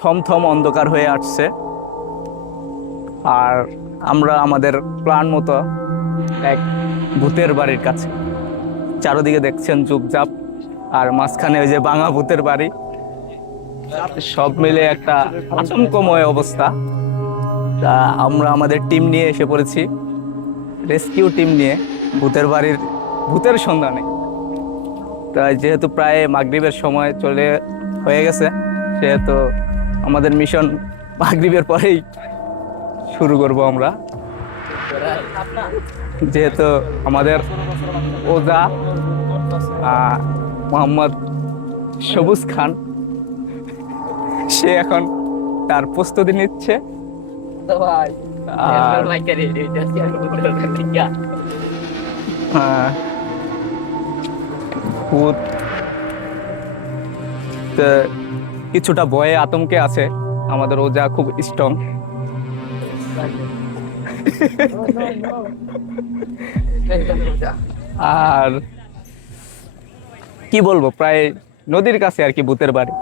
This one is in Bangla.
থমথম অন্ধকার হয়ে আসছে। আর আমরা আমাদের প্ল্যান মতো এক ভূতের বাড়ির কাছে। চারদিকে দেখছেন চুপচাপ, আর মাঝখানে ওই যে ভাঙা ভূতের বাড়ি। সব মিলে একটা আতঙ্কময় অবস্থা। তা আমরা আমাদের টিম নিয়ে এসে পড়েছি, রেস্কিউ টিম নিয়ে ভূতের সন্ধানে। তাই যেহেতু প্রায় মাগরিবের সময় হয়ে গেছে, সেহেতু আমাদের মিশন মাগরিবের পরেই শুরু করব আমরা। যেহেতু আমাদের ওজা মোহাম্মদ সবুজ খান, সে এখন তার প্রস্তুতি নিচ্ছে। আর ভূত কিছুটা ভয়ে আতঙ্কে আছে। আমাদের ওজা খুব স্ট্রং। আর কি বলবো, প্রায় নদীর কাছে আর কি ভূতের বাড়ি।